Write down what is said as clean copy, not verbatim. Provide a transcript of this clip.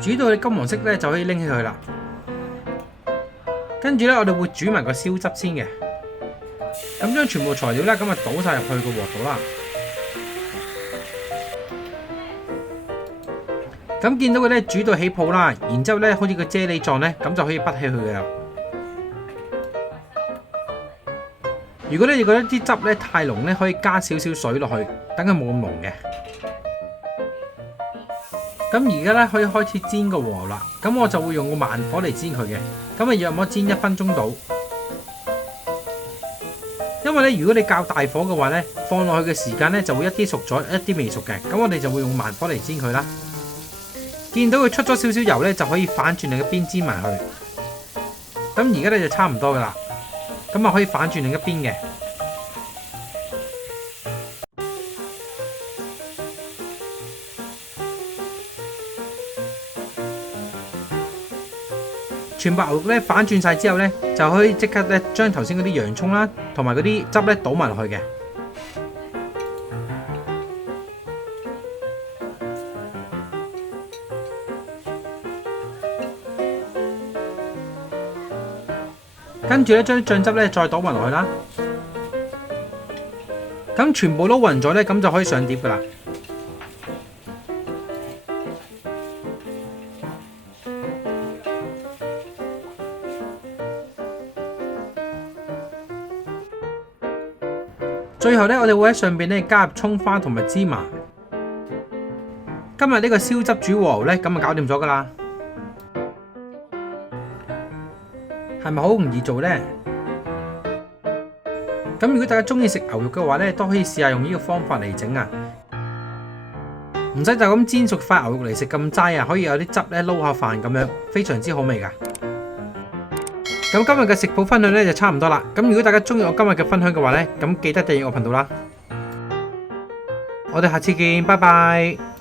煮到你金黃色咧就可以拎起佢啦。跟住咧，我哋會煮埋個燒汁先嘅。咁將全部材料咧咁啊倒晒入去個鑊度啦。咁見到佢咧煮到起泡啦，然之後咧好似個啫喱狀咧，咁就可以滗起佢嘅啦。如果咧你覺得啲汁咧太濃咧，可以加少少水落去，等佢冇咁濃嘅。咁而家咧可以開始煎個和牛啦。咁我就會用個慢火嚟煎佢嘅。咁啊約莫煎1分鐘到。因為咧如果你較大火嘅話咧，放落去嘅時間咧就會一啲熟咗，一啲未熟嘅。咁我哋就會用慢火嚟煎佢啦。見到佢出咗少少油咧，就可以反轉另一邊煎埋去。咁而家咧就差唔多噶啦。咁啊可以反轉另一邊嘅。全白牛肉咧反轉晒之後咧，就可以即刻咧將頭先嗰啲洋葱啦，同埋嗰啲汁咧倒埋落去嘅。跟住咧將啲醬汁咧再倒勻落去啦。咁全部撈勻咗咧，咁就可以上碟噶啦。最後咧，我哋會喺上邊咧加入葱花同埋芝麻。今日呢個燒汁煮和牛咧，咁就搞掂咗噶啦。係咪好容易做呢？咁如果大家中意食牛肉嘅話咧，都可以試下用呢個方法嚟整啊，唔使就咁煎熟塊牛肉嚟食咁齋啊，可以有啲汁咧撈下飯咁樣，非常之好味噶。咁今日嘅食譜分享咧就差唔多啦。咁如果大家中意我今日嘅分享嘅話咧，咁記得訂閱我頻道啦。我哋下次見，拜拜。